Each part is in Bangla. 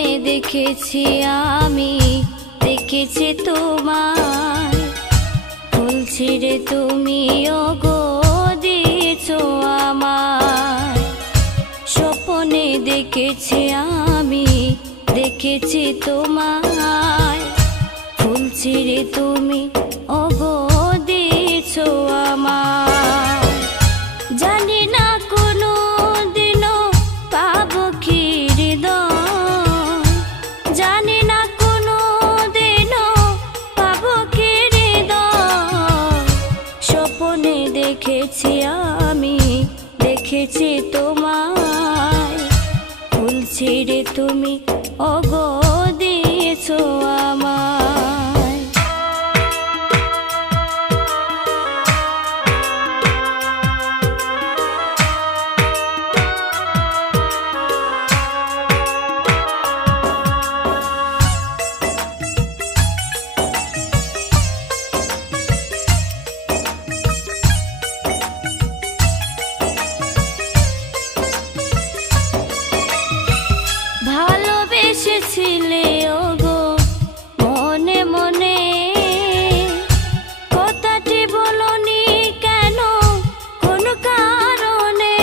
স্বপনে দেখেছি আমি, দেখেছি তোমার ফুল ছিঁড়ে তুমি ওগো দিয়েছো আমার। স্বপনে দেখেছি আমি, দেখেছি তোমার ফুল ছিঁড়ে তুমি ওগো দিয়েছো আমার। জানি না কোনো দিনও পাবো কি হৃদয়, জানি না কোনো দিনও পাবো কি হৃদয়। স্বপনে দেখেছি আমি, দেখেছি তোমায় ফুল ছিঁড়ে তুমি ওগো দিয়েছো আমায়। ভালোবেসেছিলে ওগো মনে মনে, কথাটি বলনি কেন কোন কারণে।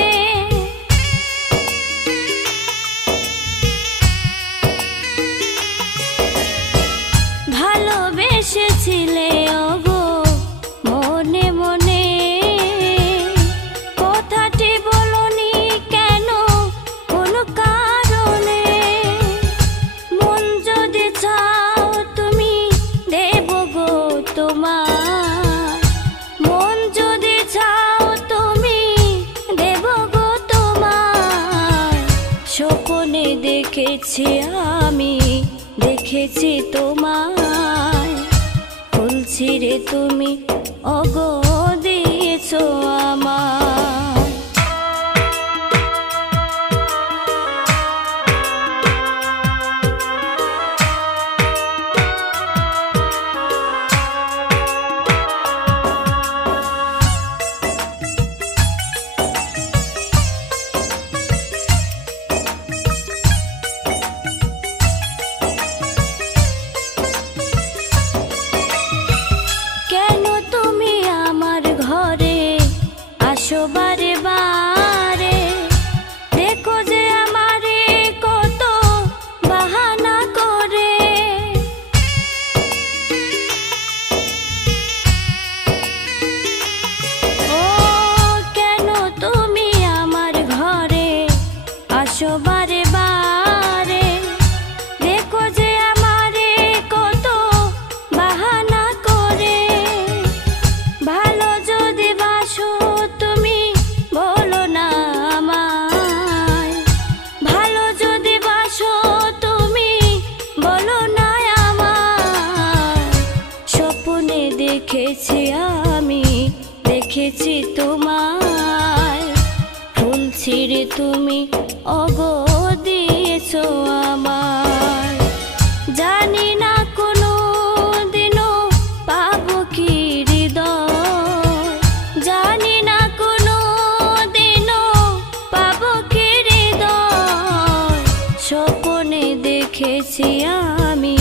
ভালোবেসেছিলে ওগো মনে মনে, কথাটি বলনি কেন কোন কারণে। মন যদি চাও তুমি দেব গো তোমার, মন যদি চাও তুমি দেব গো তোমার। স্বপনে দেখেছি আমি, দেখেছি তোমায় ফুল ছিঁড়ে তুমি ওগো দিয়েছো আমায়। কেন তুমি আমার ঘরে আসো বারে বারে, দেখো যে আমারে কত বাহানা করে। ও কেন তুমি আমার ঘরে আসো বারে বারে, দেখো যে আমারে কত বাহানা করে। ভালো যদি বাসো তুমি বলো না আমায়, ভালো যদি বাসো তুমি বলো না আমায়। স্বপ্নে দেখেছি আমি, দেখেছি তোমায় ফুল ছিঁড়ে তুমি ওগো দিয়েছো আমায়। জানি না কোনো দিনও পাবো কি হৃদয়, জানি না কোনো দিনও পাবো কি হৃদয়। স্বপনে দেখেছি আমি,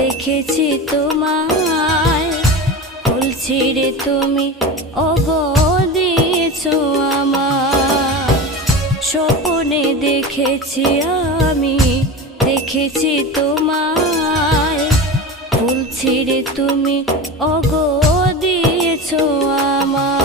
দেখেছি তোমায় ফুল ছিঁড়ে তুমি ওগো দিয়েছো আমায়। স্বপনে দেখেছি আমি, দেখেছি তোমায় ফুল ছিঁড়ে তুমি ওগো দিয়েছো আমায়।